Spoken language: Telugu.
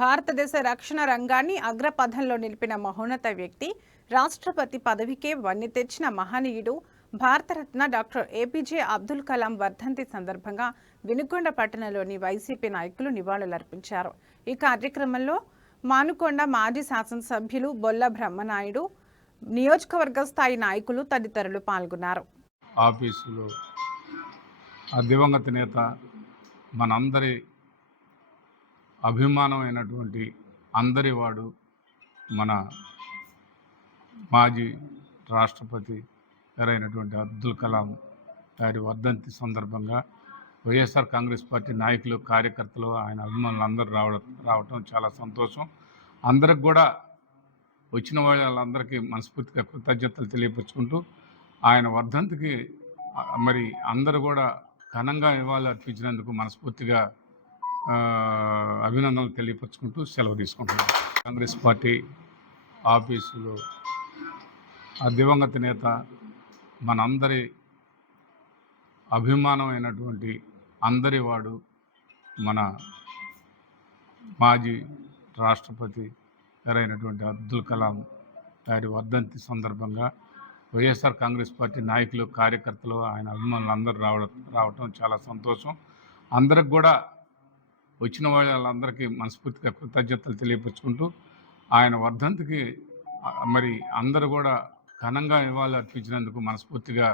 భారతదేశ రక్షణ రంగాన్ని అగ్రపథంలో నిలిపిన మహోన్నత వ్యక్తి, రాష్ట్రపతి పదవికే వన్నె తెచ్చిన మహనీయుడు, భారతరత్న డాక్టర్ ఏపీజే అబ్దుల్ కలాం వర్ధంతి సందర్భంగా వినుకొండ పట్టణంలోని వైసీపీ నాయకులు నివాళులర్పించారు. ఈ కార్యక్రమంలో మానుకొండ మాజీ శాసనసభ్యులు బొల్ల బ్రహ్మనాయుడు, నియోజకవర్గ స్థాయి నాయకులు తదితరులు పాల్గొన్నారు. ఆఫీసులో ఆ దివంగత నేత మనందరి అభిమానమైనటువంటి అందరివాడు మన మాజీ రాష్ట్రపతి గారైనటువంటి అబ్దుల్ కలాం గారి వర్ధంతి సందర్భంగా వైఎస్ఆర్ కాంగ్రెస్ పార్టీ నాయకులు, కార్యకర్తలు, ఆయన అభిమానులు అందరూ రావటం చాలా సంతోషం. అందరికి కూడా వచ్చిన వాళ్ళందరికీ మనస్ఫూర్తిగా కృతజ్ఞతలు తెలియపరుచుకుంటూ ఆయన వర్ధంతికి మరి అందరూ కూడా ఘనంగా నివాళులు అర్పించినందుకు మనస్ఫూర్తిగా అభినందనలు తెలియపరుచుకుంటూ సెలవు తీసుకుంటున్నాను. కాంగ్రెస్ పార్టీ ఆఫీసులో ఆ దివంగత నేత మనందరి అభిమానమైనటువంటి అందరివాడు మన మాజీ రాష్ట్రపతి గారైనటువంటి అబ్దుల్ కలాం గారి వర్ధంతి సందర్భంగా వైఎస్ఆర్ కాంగ్రెస్ పార్టీ నాయకులు, కార్యకర్తలు, ఆయన అభిమానులు అందరూ రావటం చాలా సంతోషం. అందరికి కూడా వచ్చిన వాళ్ళందరికీ మనస్ఫూర్తిగా కృతజ్ఞతలు తెలియపరుచుకుంటూ ఆయన వర్ధంతికి మరి అందరూ కూడా ఘనంగా నివాళులు అర్పించినందుకు మనస్ఫూర్తిగా